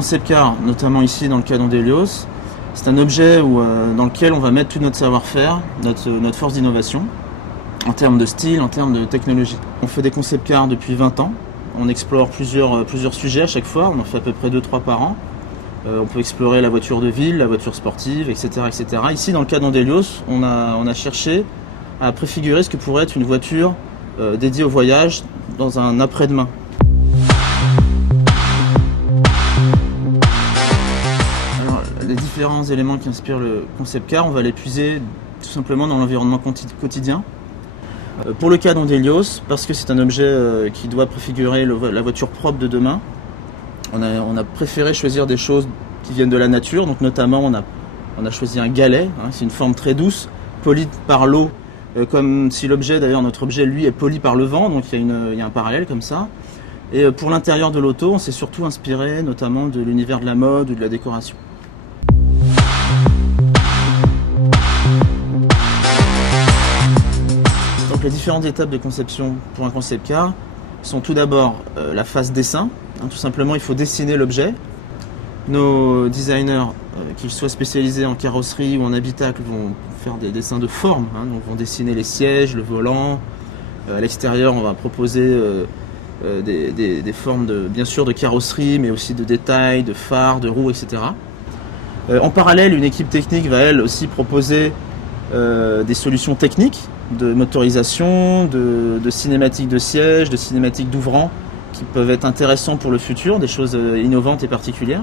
concept car, notamment ici dans le cas d'Ondelios, c'est un objet dans lequel on va mettre tout notre savoir-faire, notre force d'innovation, en termes de style, en termes de technologie. On fait des concept cars depuis 20 ans, on explore plusieurs sujets à chaque fois, on en fait à peu près 2-3 par an. On peut explorer la voiture de ville, la voiture sportive, etc. etc. Ici, dans le cas d'Ondelios, on a cherché à préfigurer ce que pourrait être une voiture dédiée au voyage dans un après-demain. Alors, les différents éléments qui inspirent le concept car, on va les puiser tout simplement dans l'environnement quotidien. Pour le cas d'Ondelios, parce que c'est un objet qui doit préfigurer la voiture propre de demain, on a préféré choisir des choses qui viennent de la nature, donc notamment on a choisi un galet, c'est une forme très douce, polie par l'eau, comme si l'objet, d'ailleurs notre objet lui est poli par le vent, donc il y a un parallèle comme ça. Et pour l'intérieur de l'auto, on s'est surtout inspiré notamment de l'univers de la mode ou de la décoration. Donc les différentes étapes de conception pour un concept car sont tout d'abord la phase dessin. Tout simplement, il faut dessiner l'objet. Nos designers, qu'ils soient spécialisés en carrosserie ou en habitacle, vont faire des dessins de forme. Donc vont dessiner les sièges, le volant. À l'extérieur, on va proposer des formes bien sûr de carrosserie, mais aussi de détails, de phares, de roues, etc. En parallèle, une équipe technique va elle aussi proposer des solutions techniques de motorisation, de cinématiques de sièges, de cinématiques d'ouvrants qui peuvent être intéressants pour le futur, des choses innovantes et particulières.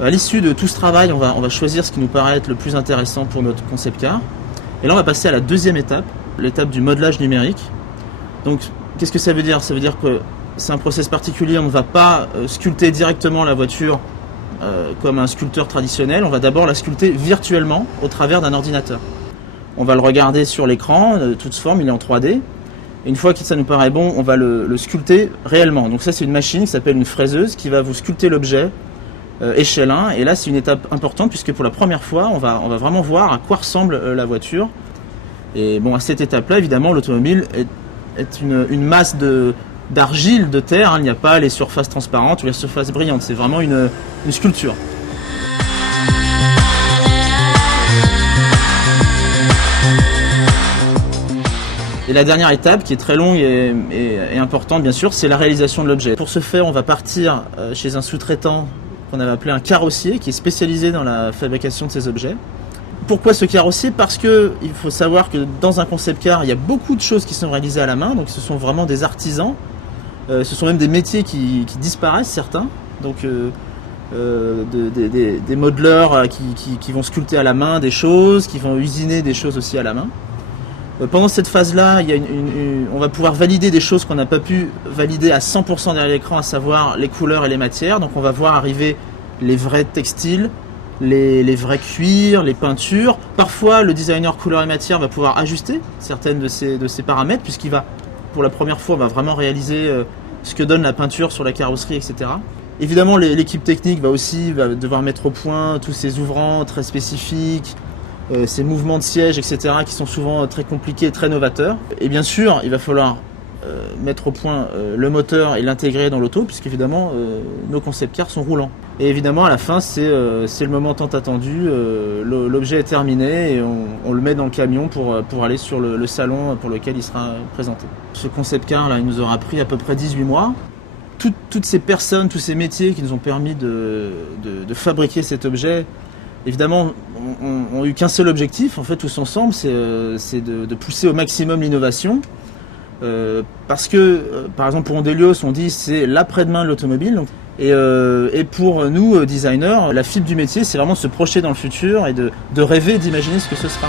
À l'issue de tout ce travail, on va choisir ce qui nous paraît être le plus intéressant pour notre concept car. Et là, on va passer à la deuxième étape, l'étape du modelage numérique. Donc, qu'est-ce que ça veut dire? Ça veut dire que c'est un process particulier, on ne va pas sculpter directement la voiture comme un sculpteur traditionnel, on va d'abord la sculpter virtuellement au travers d'un ordinateur. On va le regarder sur l'écran, de toute forme, il est en 3D. Et une fois que ça nous paraît bon, on va le sculpter réellement. Donc ça, c'est une machine qui s'appelle une fraiseuse qui va vous sculpter l'objet échelle 1. Et là, c'est une étape importante puisque pour la première fois, on va vraiment voir à quoi ressemble la voiture. Et bon, à cette étape-là, évidemment, l'automobile est une masse d'argile, de terre. Il n'y a pas les surfaces transparentes ou les surfaces brillantes. C'est vraiment une sculpture. Et la dernière étape, qui est très longue et importante bien sûr, c'est la réalisation de l'objet. Pour ce faire, on va partir chez un sous-traitant qu'on avait appelé un carrossier, qui est spécialisé dans la fabrication de ces objets. Pourquoi ce carrossier? Parce qu'il faut savoir que dans un concept car, il y a beaucoup de choses qui sont réalisées à la main, donc ce sont vraiment des artisans. Ce sont même des métiers qui disparaissent, certains. Donc des modeleurs qui vont sculpter à la main des choses, qui vont usiner des choses aussi à la main. Pendant cette phase-là, on va pouvoir valider des choses qu'on n'a pas pu valider à 100% derrière l'écran, à savoir les couleurs et les matières. Donc on va voir arriver les vrais textiles, les vrais cuirs, les peintures. Parfois, le designer couleurs et matières va pouvoir ajuster certaines de ces paramètres, puisqu'il va, pour la première fois, on va vraiment réaliser ce que donne la peinture sur la carrosserie, etc. Évidemment, l'équipe technique va devoir mettre au point tous ces ouvrants très spécifiques, ces mouvements de siège, etc., qui sont souvent très compliqués, très novateurs. Et bien sûr, il va falloir mettre au point le moteur et l'intégrer dans l'auto, puisqu'évidemment, nos concept cars sont roulants. Et évidemment, à la fin, c'est le moment tant attendu. L'objet est terminé et on le met dans le camion pour aller sur le salon pour lequel il sera présenté. Ce concept car, là, il nous aura pris à peu près 18 mois. Toutes ces personnes, tous ces métiers qui nous ont permis de fabriquer cet objet, évidemment, ont eu qu'un seul objectif, en fait, tous ensemble, c'est de pousser au maximum l'innovation. Parce que, par exemple, pour Ondelios, on dit c'est l'après-demain de l'automobile. Et pour nous, designers, la fibre du métier, c'est vraiment de se projeter dans le futur et de rêver, d'imaginer ce que ce sera.